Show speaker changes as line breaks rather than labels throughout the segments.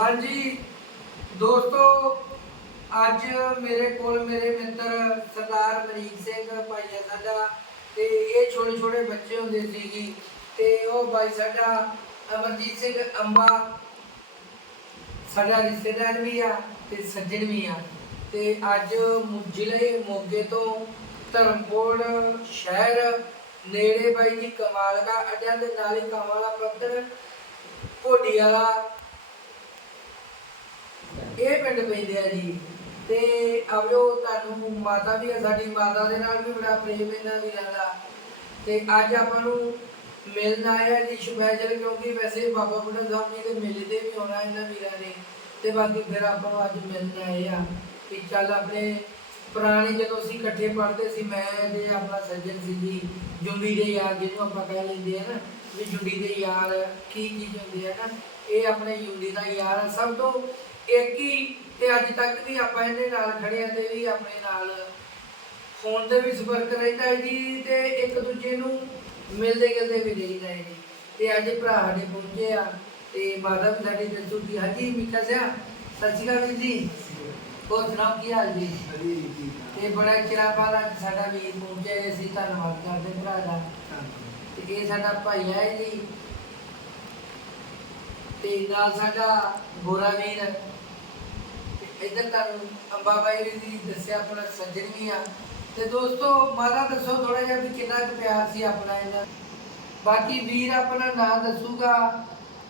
ਹਾਂਜੀ, ਦੋਸਤੋ, ਅੱਜ ਮੇਰੇ ਕੋਲ ਮੇਰੇ ਮਿੱਤਰ ਸਰਦਾਰ ਮਰੀਕ ਸਿੰਘ ਭਾਈਆ ਸਾਡਾ, ਤੇ ਇਹ ਛੋਟੇ ਛੋਟੇ ਬੱਚੇ ਹੁੰਦੇ ਸੀ ਜੀ ਤੇ ਉਹ ਭਾਈ ਸਾਡਾ ਅਮਰਜੀਤ ਸਿੰਘ ਅੰਬਾ, ਸਾਡਾ ਰਿਸ਼ਤੇਦਾਰ ਵੀ ਆ ਤੇ ਸੱਜਣ ਵੀ ਆ। ਤੇ ਅੱਜ ਜ਼ਿਲ੍ਹੇ ਮੋਗੇ ਤੋਂ ਧਰਮਕੋਟ ਸ਼ਹਿਰ ਨੇੜੇ ਬਾਈ ਜੀ ਕਮਾਲਗਾ ਅੱਡਿਆਂ ਦੇ ਨਾਲ ਹੀ ਕਮਾਲਾ ਪੱਤਰ ਘੋੜੀ ਵਾਲਾ ਇਹ ਪਿੰਡ ਪੈਂਦੇ ਆ ਜੀ। ਤੇ ਆਵਿਓ ਤੁਹਾਨੂੰ ਮਾਤਾ ਵੀ ਆ ਸਾਡੀ ਮਾਤਾ ਦੇ ਨਾਲ ਵੀ ਬੜਾ ਪ੍ਰੇਮ ਇਹਨਾਂ ਵੀਰਾਂ ਦਾ ਤੇ ਅੱਜ ਆਪਾਂ ਨੂੰ ਮਿਲਣ ਆਇਆ ਜੀ ਸਪੈਸ਼ਲ ਕਿਉਂਕਿ ਵੈਸੇ ਬਾਬਾ ਬੁੱਢਾ ਸਾਹਿਬ ਜੀ ਦੇ ਮੇਲੇ ਤੇ ਵੀ ਆਉਣਾ ਇਹਨਾਂ ਵੀਰਾਂ ਨੇ। ਤੇ ਬਾਕੀ ਫਿਰ ਆਪਾਂ ਨੂੰ ਅੱਜ ਮਿਲਣ ਆਏ ਆ ਕਿ ਚੱਲ ਆਪਣੇ ਪੁਰਾਣੇ ਜਦੋਂ ਅਸੀਂ ਇਕੱਠੇ ਪੜ੍ਹਦੇ ਸੀ ਮੈਂ ਤੇ ਆਪਣਾ ਸੱਜਣ ਸੀ ਜੀ ਜੁੰਡੀ ਦੇ ਯਾਰ ਜਿਹਨੂੰ ਆਪਾਂ ਕਹਿ ਲੈਂਦੇ ਆ ਨਾ ਵੀ ਜੁੰਡੀ ਦੇ ਯਾਰ ਕੀ ਚੀਜ਼ ਹੁੰਦੀ ਹੈ ਨਾ ਇਹ ਆਪਣੇ ਜੁੰਡੀ ਦਾ ਯਾਰ ਆ, ਸਭ ਤੋਂ ਇੱਕ ਹੀ ਤੇ ਅੱਜ ਤੱਕ ਵੀ ਆਪਾਂ ਇਹਦੇ ਨਾਲ ਖੜੇ ਆ ਤੇ ਵੀ ਆਪਣੇ ਨਾਲ ਫੋਨ ਤੇ ਵੀ ਸੰਪਰਕ ਰਹਿੰਦਾ ਹੈ ਜੀ ਤੇ ਇੱਕ ਦੂਜੇ ਨੂੰ ਮਿਲਦੇ ਗਿਲਦੇ ਵੀ ਰਹੀਦਾ ਹੈ ਜੀ। ਤੇ ਅੱਜ ਭਰਾ ਸਾਡੇ ਪਹੁੰਚੇ ਆ ਤੇ ਮਾਤਾ ਸਾਡੀ ਦੱਸੂ ਦੀ ਹਾਂਜੀ ਮੀਕਾ ਸਿਆ ਸਤਿ ਸ਼੍ਰੀ ਅਕਾਲ ਵੀਰ ਜੀ। ਹੋਰ ਸੁਣਾਓ ਕੀ ਹਾਲ ਜੀ? ਤੇ ਬੜਾ ਚਿਰਾਂ ਬਾਅਦ ਅੱਜ ਸਾਡਾ ਵੀਰ ਪਹੁੰਚਿਆ ਹੈ, ਅਸੀਂ ਧੰਨਵਾਦ ਕਰਦੇ ਭਰਾ ਦਾ। ਤੇ ਇਹ ਸਾਡਾ ਭਾਈ ਹੈ ਜੀ। ਤੇ ਨਾਲ ਸਾਡਾ ਗੋਰਾ ਵੀਰ। ਇੱਧਰ ਤੁਹਾਨੂੰ ਅੰਬਾ ਬਾਈ ਵੀ ਜੀ ਦੱਸਿਆ ਆਪਣਾ ਸੱਜਣ ਵੀ ਆ। ਤੇ ਦੋਸਤੋ ਮਾਤਾ ਦੱਸੋ ਥੋੜਾ ਜਿਹਾ ਵੀ ਕਿੰਨਾ ਕੁ ਪਿਆਰ ਸੀ ਆਪਣਾ ਇਹਨਾਂ ਬਾਕੀ ਵੀਰ ਆਪਣਾ ਨਾਂ ਦੱਸੂਗਾ।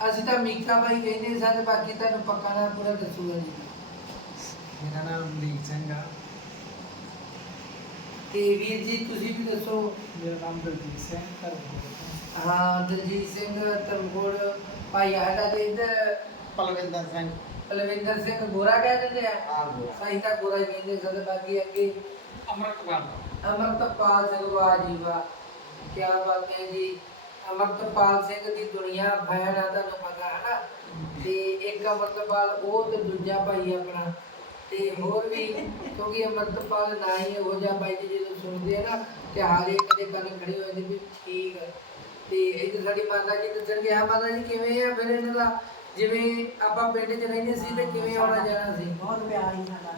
ਅਸੀਂ ਤਾਂ ਮੀਕਾ ਬਾਈ ਕਹਿੰਦੇ ਸਾਂ ਤੇ ਬਾਕੀ ਤੁਹਾਨੂੰ ਪੱਕਾ ਨਾਂ ਪੂਰਾ ਦੱਸੂਗਾ ਜੀ।
ਮੇਰਾ ਨਾਮ ਅਮਰੀਕ ਸਿੰਘ ਆ।
ਤੇ ਵੀਰ ਜੀ ਤੁਸੀਂ ਵੀ ਦੱਸੋ।
ਮੇਰਾ ਨਾਮ ਦਲਜੀਤ ਸਿੰਘ ਧਰਮਪੁਰ
ਹਾਂ ਦਲਜੀਤ ਸਿੰਘ ਧਰਮਕੋਟ ਭਾਈ ਸਾਡਾ ਤੇ ਇੱਧਰ।
ਪਲਵਿੰਦਰ ਸਿੰਘ।
ਬਲਵਿੰਦਰ ਸਿੰਘ ਗੋਰਾ ਕਹਿ ਦਿੰਦੇ ਆ। ਸਾਈ ਤਾਂ ਗੋਰਾ ਹੀ ਕਹਿੰਦੇ ਸਦ ਬਾਕੀ ਅੱਗੇ
ਅਮਰਤਪਾਲ।
ਅਮਰਤਪਾਲ ਸਿੰਘ ਵਾਹ ਜੀ ਵਾਹ ਕੀ ਬਾਤ ਹੈ ਜੀ। ਅਮਰਤਪਾਲ ਸਿੰਘ ਦੀ ਦੁਨੀਆ ਭੈਣ ਆ ਤੁਹਾਨੂੰ ਪਤਾ ਹੈ ਨਾ। ਤੇ ਇੱਕ ਅਮਰਤਪਾਲ ਉਹ ਤੇ ਦੂਜਾ ਭਾਈ ਆਪਣਾ। ਤੇ ਹੋਰ ਵੀ ਕਿਉਂਕਿ ਅਮਰਤਪਾਲ ਨਾ ਹੀ ਹੋ ਜਾ ਭਾਈ ਜੀ ਜਦੋਂ ਸੁਣਦੇ ਆ ਨਾ ਤੇ ਹਰ ਇੱਕ ਦੇ ਕੰਨ ਖੜੇ ਹੋ ਜਾਂਦੇ ਵੀ ਠੀਕ ਤੇ ਇੱਧਰ ਸਾਡੀ ਮਾਤਾ ਜੀ ਦੱਸਣਗੇ ਆ ਮਾਤਾ ਜੀ ਕਿਵੇਂ ਆ ਫਿਰ ਇਹਨਾਂ ਦਾ? ਜਿਵੇਂ ਆਪਾਂ ਪਿੰਡ 'ਚ ਰਹਿੰਦੇ ਸੀ ਤੇ ਕਿਵੇਂ ਆਉਣਾ ਜਾਣਾ ਸੀ?
ਬਹੁਤ ਪਿਆਰ ਹੀ ਸਾਡਾ।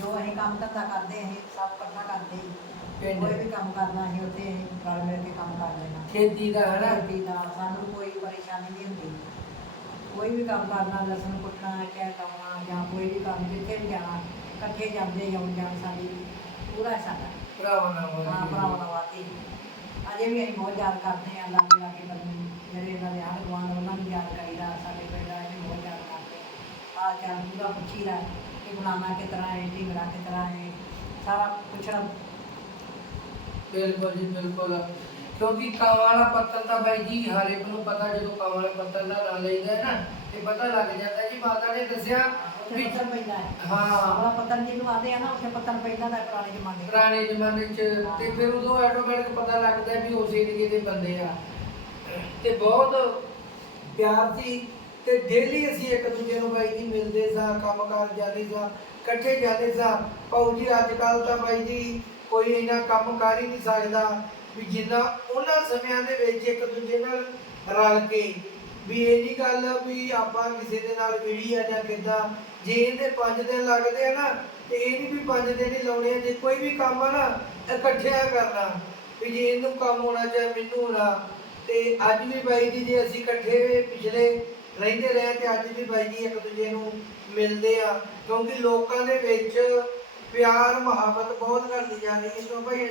ਜੋ ਅਸੀਂ ਕੰਮ ਧੰਦਾ ਕਰਦੇ ਅਸੀਂ ਸਭ ਇਕੱਠਾ ਕਰਦੇ ਸੀ।
ਪਿੰਡ।
ਕੋਈ ਵੀ ਕੰਮ ਕਰਨਾ ਅਸੀਂ ਉੱਥੇ ਅਸੀਂ ਰਲ ਮਿਲ ਕੇ ਕੰਮ ਕਰ ਲੈਣਾ
ਖੇਤੀ ਦਾ ਹਨਾ?
ਰੋਟੀ ਦਾ ਸਾਨੂੰ ਕੋਈ ਪਰੇਸ਼ਾਨੀ ਨਹੀਂ ਹੁੰਦੀ। ਕੋਈ ਵੀ ਕੰਮ ਕਰਨਾ ਲਸਣ ਕੁੱਟਣਾ ਕਹਿ ਲਾਉਣਾ ਜਾਂ ਕੋਈ ਵੀ ਕੰਮ ਜਿੱਥੇ ਵੀ ਜਾਣਾ ਇਕੱਠੇ ਜਾਂਦੇ ਆਉਣ ਜਾਣ ਸਾਡੀ ਪੂਰਾ ਸਾਡਾ।
ਭਰਾਵਾਂ ਨਾਲ
ਹਾਂ ਭਰਾਵਾਂ ਦਾ ਵਾਤੀ ਅਜੇ ਵੀ ਅਸੀਂ ਬਹੁਤ ਯਾਦ ਕਰਦੇ ਹਾਂ ਲਾਗੇ ਲਾਗੇ ਬੰਦੇ ਜਿਹੜੇ ਇਹਨਾਂ ਦੇ ਆਂਢ ਗੁਆਂਢ ਉਹਨਾਂ ਨੂੰ ਯਾਦ ਕਰੀਦਾ ਸਾਡੇ ਪਿੰਡ ਦਾ ਵੀ ਬਹੁਤ ਯਾਦ ਕਰਦੇ ਆ ਚਾਰ ਪੂਰਾ ਪੁੱਛੀਦਾ ਕਿ ਬਣਾਉਣਾ ਕਿਸ ਤਰ੍ਹਾਂ ਹੈ ਢੀਂਗਰਾ ਕਿਸ ਤਰ੍ਹਾਂ ਹੈ। ਸਾਰਾ ਪੁੱਛਣਾ।
ਬਿਲਕੁਲ ਜੀ ਬਿਲਕੁਲ। ਕਿਉਂਕਿ ਕਾਵਾਂ ਵਾਲਾ ਤਾਂ ਬਾਈ ਜੀ ਹਰ ਇੱਕ ਨੂੰ ਪਤਾ ਜਦੋਂ ਕਾਵਾਂ ਵਾਲਾ ਪੱਤਰ ਦਾ ਨਾਂ ਲਈਦਾ ਹੈ ਨਾ ਤੇ ਪਤਾ ਲੱਗ ਜਾਂਦਾ ਜੀ ਮਾਤਾ ਨੇ ਦੱਸਿਆ ਵੀ
ਪੱਤਰ ਪੈਂਦਾ ਹੈ।
ਹਾਂ।
ਆਪਣਾ ਪੱਤਰ ਜਿਹਨੂੰ ਆਦੇ ਆ ਨਾ ਉੱਥੇ ਪੱਤਰ ਪੈਂਦਾ ਦਾ ਪੁਰਾਣੇ ਜ਼ਮਾਨੇ।
ਪੁਰਾਣੇ ਜ਼ਮਾਨੇ 'ਚ ਤੇ ਫਿਰ ਉਦੋਂ ਆਟੋਮੈਟਿਕ ਪਤਾ ਲੱਗਦਾ ਵੀ ਉਸ ਏਰੀਏ ਦੇ ਬੰਦੇ ਆ। ਤੇ ਬਹੁਤ ਪਿਆਰ ਸੀ। ਤੇ ਡੇਲੀ ਅਸੀਂ ਇੱਕ ਦੂਜੇ ਨੂੰ ਬਾਈ ਜੀ ਮਿਲਦੇ ਸਾਂ, ਕੰਮਕਾਰ ਜਾਂਦੇ ਸਾਂ, ਇਕੱਠੇ ਜਾਂਦੇ ਸਾਂ। ਪਾਉ ਜੀ ਅੱਜ ਕੱਲ ਤਾਂ ਬਾਈ ਜੀ ਕੋਈ ਇੰਨਾ ਕੰਮ ਕਰ ਹੀ ਨਹੀਂ ਸਕਦਾ ਵੀ ਜਿੰਨਾ ਉਹਨਾਂ ਸਮਿਆਂ ਦੇ ਵਿੱਚ ਇੱਕ ਦੂਜੇ ਨਾਲ ਰਲ ਕੇ ਵੀ ਇਹ ਨਹੀਂ ਗੱਲ ਵੀ ਆਪਾਂ ਕਿਸੇ ਦੇ ਨਾਲ ਮਿਲੀ ਆ ਜਾਂ ਕਿੱਦਾਂ। ਜੇ ਇਹਦੇ 5 ਦਿਨ ਲੱਗਦੇ ਆ ਨਾ, ਤੇ ਇਹ ਨਹੀਂ ਵੀ 5 ਦਿਨ ਹੀ ਲਾਉਣੇ ਆ, ਜੇ ਕੋਈ ਵੀ ਕੰਮ ਆ ਨਾ, ਇਕੱਠਿਆਂ ਕਰਨਾ। ਵੀ ਜੇ ਇਹਨੂੰ ਕੰਮ ਹੋਣਾ ਚਾਹੇ ਮੈਨੂੰ ਹੋਣਾ, ਤੇ ਅੱਜ ਵੀ ਬਾਈ ਜੀ, ਜੇ ਅਸੀਂ ਇਕੱਠੇ ਪਿਛਲੇ ਰਹਿੰਦੇ ਰਹੇ ਤੇ ਅੱਜ ਵੀ ਬਾਈ ਜੀ ਇੱਕ ਦੂਜੇ ਨੂੰ ਮਿਲਦੇ ਆ, ਕਿਉਂਕਿ ਲੋਕਾਂ ਦੇ ਵਿੱਚ ਪਿਆਰ, ਮੁਹੱਬਤ ਬਹੁਤ ਘਟਦੀ ਜਾ ਰਹੀ ਹੈ ਕਿਉਂ ਭਾਈ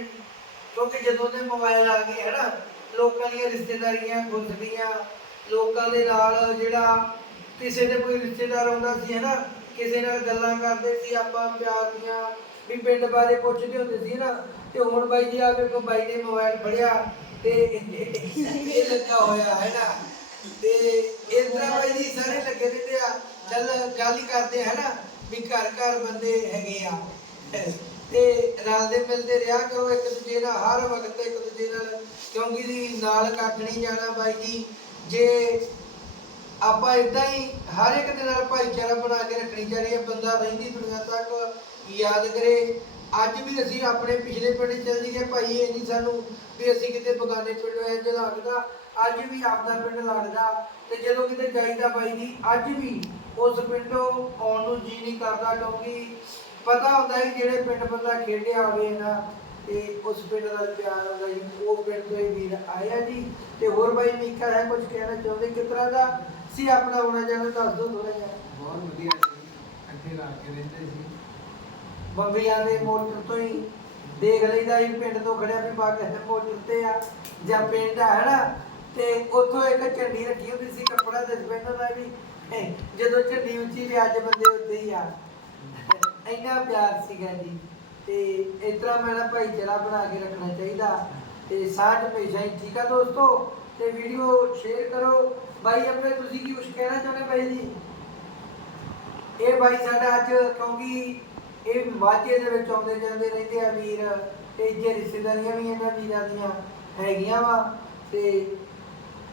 ਕਿਉਂਕਿ ਜਦੋਂ ਦੇ ਮੋਬਾਈਲ ਆ ਗਏ ਹੈ ਨਾ ਲੋਕਾਂ ਦੀਆਂ ਰਿਸ਼ਤੇਦਾਰੀਆਂ ਖੁੱਲ ਗਈਆਂ, ਲੋਕਾਂ ਦੇ ਨਾਲ ਜਿਹੜਾ ਕਿਸੇ ਦੇ ਕੋਈ ਰਿਸ਼ਤੇਦਾਰ ਆਉਂਦਾ ਸੀ ਹੈ ਨਾ ਕਿਸੇ ਨਾਲ ਗੱਲਾਂ ਕਰਦੇ ਸੀ, ਆਪਾਂ ਪਿਆਰ ਦੀਆਂ ਵੀ ਪਿੰਡ ਬਾਰੇ ਪੁੱਛਦੇ ਹੁੰਦੇ ਸੀ ਨਾ ਤੇ ਹੁਣ ਬਾਈ ਜੀ ਆ ਕੇ ਕੋ ਬਾਈ ਨੇ ਮੋਬਾਈਲ ਫੜਿਆ ਤੇ ਇਹ ਲੱਗਾ ਹੋਇਆ ਹੈ ਨਾ ਤੇ ਇਸ ਤਰ੍ਹਾਂ ਬਾਈ ਜੀ ਸਾਰੇ ਲੱਗੇ ਰਹਿੰਦੇ ਆ। ਚੱਲ ਗੱਲ ਕਰਦੇ ਹੈ ਨਾ ਵੀ ਘਰ ਘਰ ਬੰਦੇ ਹੈਗੇ ਆ। ਤੇ ਰਲਦੇ ਮਿਲਦੇ ਰਿਹਾ ਕਰੋ ਇੱਕ ਦੂਜੇ ਨਾਲ, ਹਰ ਵਕਤ ਇੱਕ ਦੂਜੇ ਨਾਲ। ਕਿਉਂਕਿ ਜੀ ਨਾਲ ਕੱਖ ਨਹੀਂ ਜਾਣਾ ਬਾਈ ਜੀ। ਜੇ ਆਪਾਂ ਇਦਾਂ ਹੀ ਹਰ ਇੱਕ ਦੇ ਨਾਲ ਭਾਈਚਾਰਾ ਬਣਾ ਕੇ ਰੱਖਣੀ ਚਾਹੀਦੀ ਹੈ, ਬੰਦਾ ਰਹਿੰਦੀ ਦੁਨੀਆ ਤੱਕ, ਯਾਦ ਕਰੇ। ਅੱਜ ਵੀ ਅਸੀਂ ਆਪਣੇ ਪਿਛਲੇ ਪਿੰਡ ਚੱਲ ਜੀਏ ਭਾਈ ਇਹ ਨਹੀਂ ਸਾਨੂੰ ਵੀ ਅਸੀਂ ਕਿਤੇ ਬਗਾਨੇ ਪਿੰਡ ਇੰਜ ਲੱਗਦਾ ਅੱਜ ਵੀ ਆਪਦਾ ਪਿੰਡ ਲੱਗਦਾ ਤੇ ਜਦੋਂ ਕਿਤੇ ਜਾਈਦਾ ਬਾਈ ਜੀ ਅੱਜ ਵੀ ਉਸ ਪਿੰਡੋਂ ਆਉਣ ਨੂੰ ਜੀ ਨਹੀਂ ਕਰਦਾ ਕਿਉਂਕਿ ਪਤਾ ਹੁੰਦਾ ਹੈ ਜਿਹੜੇ ਪਿੰਡ ਬੰਦਾ ਖੇਡਿਆ ਹੋਵੇ ਨਾ ਤੇ ਉਸ ਪਿੰਡ ਦਾ ਪਿਆਰ ਹੁੰਦਾ ਜੀ ਉਹ ਪਿੰਡ ਤੋਂ ਹੀ ਵੀਰ ਆਇਆ ਜੀ। ਤੇ ਹੋਰ ਬਾਈ ਮੀਕਾ ਹੈ ਕੁਝ ਕਹਿਣਾ ਚਾਹੁੰਦੇ? ਕਿਸ ਤਰ੍ਹਾਂ ਦਾ ਸੀ ਆਪਣਾ ਹੋਣਾ ਜਾਣਾ ਦੱਸ ਦਿਓ ਥੋੜਾ ਜਿਹਾ।
ਬਹੁਤ ਵਧੀਆ ਸੀ ਅੱਗੇ ਲਾ ਕੇ ਰਹਿੰਦੇ ਸੀ।
ਬੰਬੀਆਂ ਦੇ ਮੋਟਰ ਤੋਂ ਹੀ ਦੇਖ ਲਈਦਾ ਹੀ ਪਿੰਡ ਤੋਂ ਖੜਿਆ ਵੀ ਬਾਗ ਦੇ ਮੋਟਰ ਤੇ ਆ ਜਾਂ ਪਿੰਡ ਆ ਹਨਾ ਤੇ ਉੱਥੋਂ ਇੱਕ ਝੰਡੀ ਰੱਖੀ ਹੁੰਦੀ ਸੀ ਕੱਪੜਾ ਦੇ ਦਾ ਵੀ। ਹੈਂ, ਜਦੋਂ ਝੰਡੀ ਉੱਚੀ ਵੀ ਅੱਜ ਬੰਦੇ ਉੱਤੇ ਹੀ ਆ। ਇੰਨਾ ਪਿਆਰ ਸੀਗਾ ਜੀ। ਤੇ ਇਸ ਤਰ੍ਹਾਂ ਮੈਂ ਭਾਈਚਾਰਾ ਬਣਾ ਕੇ ਰੱਖਣਾ ਚਾਹੀਦਾ। ਤੇ ਸਾਥ ਹਮੇਸ਼ਾ ਹੀ ਠੀਕ ਆ ਦੋਸਤੋ। ਤੇ ਵੀਡੀਓ ਸ਼ੇਅਰ ਕਰੋ। ਬਾਈ ਆਪਣੇ ਤੁਸੀਂ ਕੀ ਕੁਛ ਕਹਿਣਾ ਚਾਹੁੰਦੇ ਬਾਈ ਜੀ? ਇਹ ਬਾਈ ਸਾਡਾ ਅੱਜ ਕਿਉਂਕਿ ਇਹ ਮਾਝੇ ਦੇ ਵਿੱਚ ਆਉਂਦੇ ਜਾਂਦੇ ਰਹਿੰਦੇ ਆ ਵੀਰ। ਤੇ ਜੇ ਰਿਸ਼ਤੇਦਾਰੀਆਂ ਵੀ ਇਹਨਾਂ ਵੀਰਾਂ ਦੀਆਂ ਹੈਗੀਆਂ ਵਾ। ਤੇ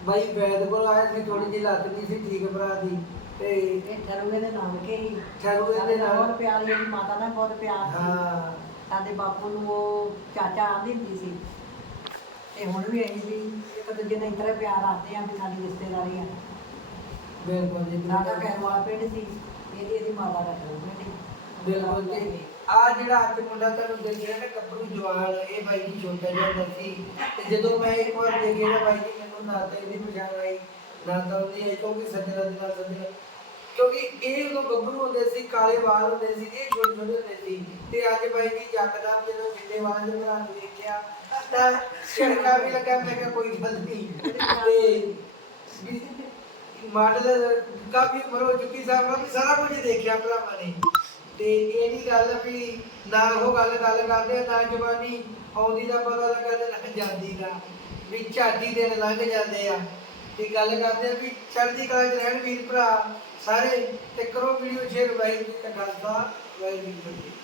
ਬਾਈ ਵੈਦ ਕੋਲ ਆਇਆ ਸੀ ਥੋੜੀ ਜਿਹੀ ਲੱਤ ਨਹੀਂ ਸੀ ਠੀਕ ਭਰਾ ਦੀ। ਤੇ
ਇਹ ਠਰੂਏ ਦੇ ਨਾਨਕੇ ਹੀ
ਠਰੂਏ ਦੇ
ਨਾਲ। ਬਹੁਤ ਪਿਆਰੀ ਹੈ ਮਾਤਾ ਨਾਲ ਬਹੁਤ ਪਿਆਰ ਸੀ।
ਹਾਂ।
ਸਾਡੇ ਬਾਪੂ ਨੂੰ ਉਹ ਚਾਚਾ ਆਂਦੀ ਹੁੰਦੀ ਸੀ। ਤੇ ਹੁਣ ਵੀ ਅਸੀਂ ਵੀ ਇੱਕ ਦੂਜੇ ਨਾਲ ਇਤਰੇ ਪਿਆਰ ਆਤੇ ਆ ਵੀ ਸਾਡੀ ਰਿਸ਼ਤੇਦਾਰੀ ਆ।
ਬਿਲਕੁਲ ਜੀ
ਨਾਟਾ ਕਹਿਣ ਵਾਲਾ ਪਿੰਡ ਸੀ ਇਹਦੀ ਇਹਦੀ ਮਾਤਾ ਦਾ ਠਰੂ ਪਿੰਡ ਸੀ।
ਬਿਲਕੁਲ ਤੇ ਆ ਜਿਹੜਾ ਅੱਜ ਮੁੰਡਾ ਤੁਹਾਨੂੰ ਦੇਖ ਰਿਹਾ ਨਾ ਕੱਪੜੂ ਜਵਾਨ ਇਹ ਬਾਈ ਜੀ ਛੋਟਾ ਜਿਹਾ ਹੁੰਦਾ ਸੀ। ਤੇ ਜਦੋਂ ਮੈਂ ਇੱਕ ਵਾਰ ਦੇਖਿਆ ਨਾ ਬਾਈ ਜੀ ਮੈਨੂੰ ਨਾ ਤਾਂ ਇਹਦੀ ਪਛਾਣ ਆਈ ਨਾ ਤਾਂ ਉਹਦੀ ਆਈ ਕਿਉਂਕਿ ਸੱਜਣਾ ਦੇ ਨਾਲ ਸੱਜਣਾ ਕਿਉਂਕਿ ਇਹ ਉਦੋਂ ਗੱਭਰੂ ਹੁੰਦੇ ਸੀ, ਕਾਲੇ ਵਾਲ ਹੁੰਦੇ ਸੀ, ਇਹ ਛੋਟੇ ਛੋਟੇ ਹੁੰਦੇ ਸੀ। ਤੇ ਅੱਜ ਬਾਈ ਜੀ ਜੱਕਦਮ ਜਦੋਂ ਸਿੱਧੇ ਵਾਲਾਂ ਦੇ ਭਰਾ ਨੂੰ ਦੇਖਿਆ, ਤਾਂ ਛੜਕਾ ਵੀ ਲੱਗਾ, ਮੈਂ ਕਿਹਾ ਕੋਈ ਗੱਲ ਨਹੀਂ। ਤੇ ਮਾਡਲ ਕਾਫੀ ਉਮਰ ਹੋ ਚੁੱਕੀ, ਸਾਰਾ ਸਾਰਾ ਕੁਝ ਦੇਖਿਆ ਭਰਾਵਾਂ ਨੇ। ਤੇ ਇਹ ਨਹੀਂ ਗੱਲ ਵੀ ਨਾ ਉਹ ਗੱਲ ਗੱਲ ਕਰਦੇ ਨਾ ਜਵਾਨੀ ਆਉਂਦੀ ਦਾ ਪਤਾ ਲੱਗਦਾ ਨਾ ਜਾਂਦੀ ਦਾ। ਵੀ ਝਾਟੀ ਦਿਨ ਲੰਘ ਜਾਂਦੇ ਆ। ਤੇ ਗੱਲ ਕਰਦੇ ਆ ਵੀ ਚੜ੍ਹਦੀ ਕਲਾ ਚ ਰਹਿਣ ਵੀਰ ਭਰਾ, ਸਾਰੇ, ਤੇ ਕਰੋ ਵੀਡੀਓ ਸ਼ੇਅਰ, ਵਾਹਿਗੁਰੂ ਜੀ ਕਾ ਖਾਲਸਾ, ਵਾਹਿਗੁਰੂ ਜੀ ਕੀ ਫਤਿਹ।